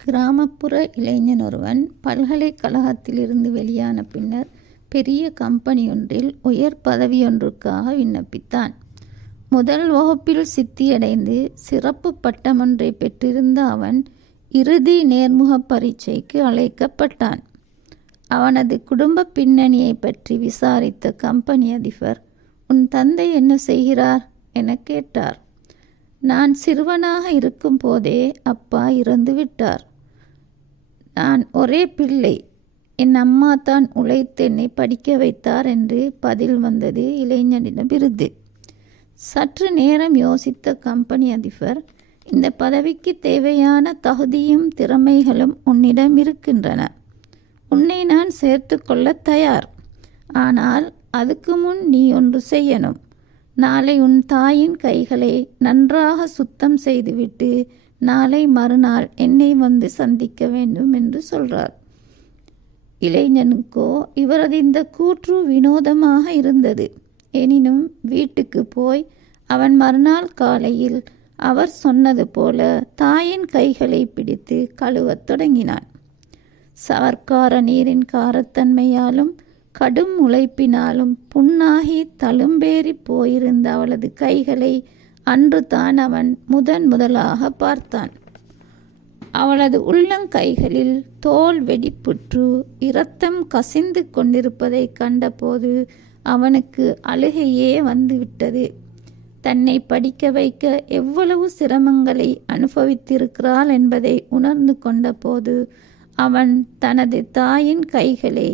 கிராமப்புற இளைஞன் ஒருவன் பல்கலைக்கழகத்திலிருந்து வெளியான பின்னர் பெரிய கம்பெனியொன்றில் உயர் பதவியொன்றுக்காக விண்ணப்பித்தான். முதல் வகுப்பில் சித்தியடைந்து சிறப்பு பட்டமொன்றை பெற்றிருந்த அவன் இறுதி நேர்முக பரீட்சைக்கு அழைக்கப்பட்டான். அவனது குடும்ப பின்னணியை பற்றி விசாரித்த கம்பெனி அதிபர், "உன் தந்தை என்ன செய்கிறார்?" என கேட்டார். "நான் சிறுவனாக இருக்கும் போதே அப்பா இறந்து விட்டார். நான் ஒரே பிள்ளை. என் அம்மா தான் உழைத்து என்னை படிக்க வைத்தார்" என்று பதில் வந்தது இளைஞனிடமிருந்து. சற்று நேரம் யோசித்த கம்பெனி அதிபர், "இந்த பதவிக்கு தேவையான தகுதியும் திறமைகளும் உன்னிடம் இருக்கின்றன. உன்னை நான் சேர்த்து கொள்ள தயார். ஆனால் அதுக்கு முன் நீ ஒன்று செய்யணும். நாளை உன் தாயின் கைகளை நன்றாக சுத்தம் செய்துவிட்டு நாளை மறுநாள் என்னை வந்து சந்திக்க வேண்டும்" என்று சொல்றார். இளைஞனுக்கோ இவரது இந்த கூற்று வினோதமாக இருந்தது. எனினும் வீட்டுக்கு போய் அவன் மறுநாள் காலையில் அவர் சொன்னது போல தாயின் கைகளை பிடித்து கழுவத் தொடங்கினான். சவர்க்கார நீரின் காரத்தன்மையாலும் கடும் உழைப்பினாலும் புண்ணாகி தழும்பேறி போயிருந்த அவளது கைகளை அன்று தான் அவன் முதலாக பார்த்தான். அவளது உள்ளங்கைகளில் தோல் வெடிப்புற்று இரத்தம் கசிந்து கொண்டிருப்பதை கண்டபோது அவனுக்கு அழுகையே வந்துவிட்டது. தன்னை படிக்க வைக்க எவ்வளவு சிரமங்களை அனுபவித்திருக்கிறாள் என்பதை உணர்ந்து கொண்ட போது அவன் தனது தாயின் கைகளை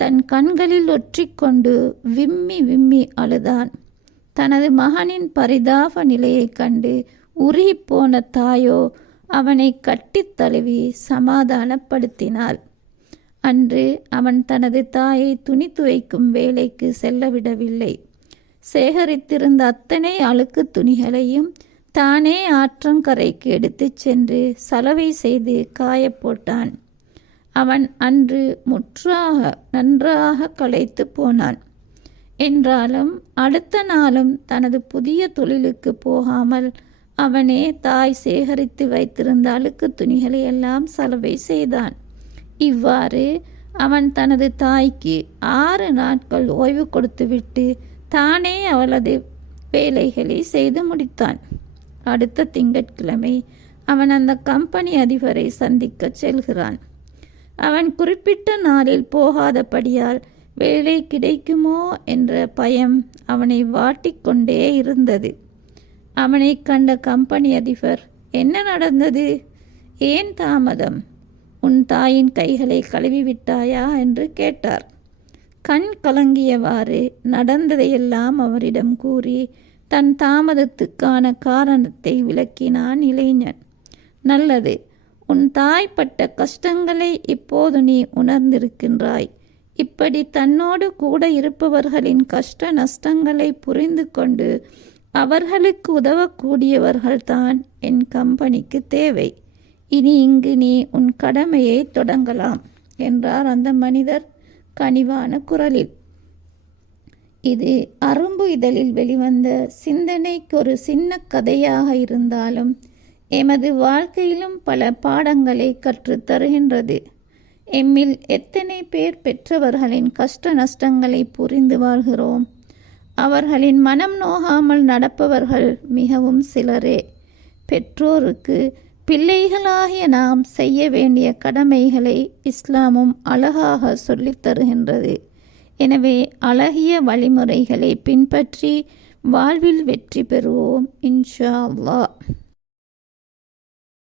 தன் கண்களில் ஒற்றிக்கொண்டு விம்மி விம்மி அழுதான். தனது மகனின் பரிதாப நிலையை கண்டு உருகிப்போன தாயோ அவனை கட்டித் தழுவி சமாதானப்படுத்தினாள். அன்று அவன் தனது தாயை துணி துவைக்கும் வேலைக்கு செல்லவிடவில்லை. சேகரித்திருந்த அத்தனை அழுக்கு துணிகளையும் தானே ஆற்றங்கரைக்கு எடுத்துச் சென்று சலவை செய்து காயப்போட்டான். அவன் அன்று நன்றாக களைத்து போனான். என்றாலும் அடுத்த நாளும் தனது புதிய தொழிலுக்கு போகாமல் அவனே தாய் சேகரித்து வைத்திருந்த அழுக்கு துணிகளை எல்லாம் சலவை செய்தான். இவ்வாறு அவன் தனது தாய்க்கு 6 நாட்கள் ஓய்வு கொடுத்துவிட்டு தானே அவளது வேலைகளை செய்து முடித்தான். அடுத்த திங்கட்கிழமை அவன் அந்த கம்பெனி அதிபரை சந்திக்க செல்கிறான். அவன் குறிப்பிட்ட நாளில் போகாதபடியால் வேலை கிடைக்குமோ என்ற பயம் அவனை வாட்டிக்கொண்டே இருந்தது. அவனை கண்ட கம்பெனி அதிபர், "என்ன நடந்தது? ஏன் தாமதம்? உன் தாயின் கைகளை கழுவிவிட்டாயா?" என்று கேட்டார். கண் கலங்கியவாறு நடந்ததையெல்லாம் அவரிடம் கூறி தன் தாமதத்துக்கான காரணத்தை விளக்கினான் இளைஞன். "நல்லது, உன் தாய் பட்ட கஷ்டங்களை இப்போது நீ உணர்ந்திருக்கின்றாய். இப்படி தன்னோடு கூட இருப்பவர்களின் கஷ்ட நஷ்டங்களை புரிந்து கொண்டு அவர்களுக்கு உதவக்கூடியவர்கள்தான் என் கம்பெனிக்கு தேவை. இனி இங்கு நீ உன் கடமையை தொடங்கலாம்" என்றார் அந்த மனிதர் கனிவான குரலில். இது அரும்பு இதழில் வெளிவந்த சிந்தனைக்கு ஒரு சின்ன கதையாக இருந்தாலும் எமது வாழ்க்கையிலும் பல பாடங்களை கற்றுத் தருகின்றது. எம்மில் எத்தனை பேர் பெற்றவர்களின் கஷ்ட நஷ்டங்களை புரிந்து வாழ்கிறோம்? அவர்களின் மனம் நோகாமல் நடப்பவர்கள் மிகவும் சிலரே. பெற்றோருக்கு பிள்ளைகளாகிய நாம் செய்ய வேண்டிய கடமைகளை இஸ்லாமும் அழகாக சொல்லித் தருகின்றது. எனவே அழகிய வழிமுறைகளை பின்பற்றி வாழ்வில் வெற்றி பெறுவோம் இன்ஷா அல்லாஹ்.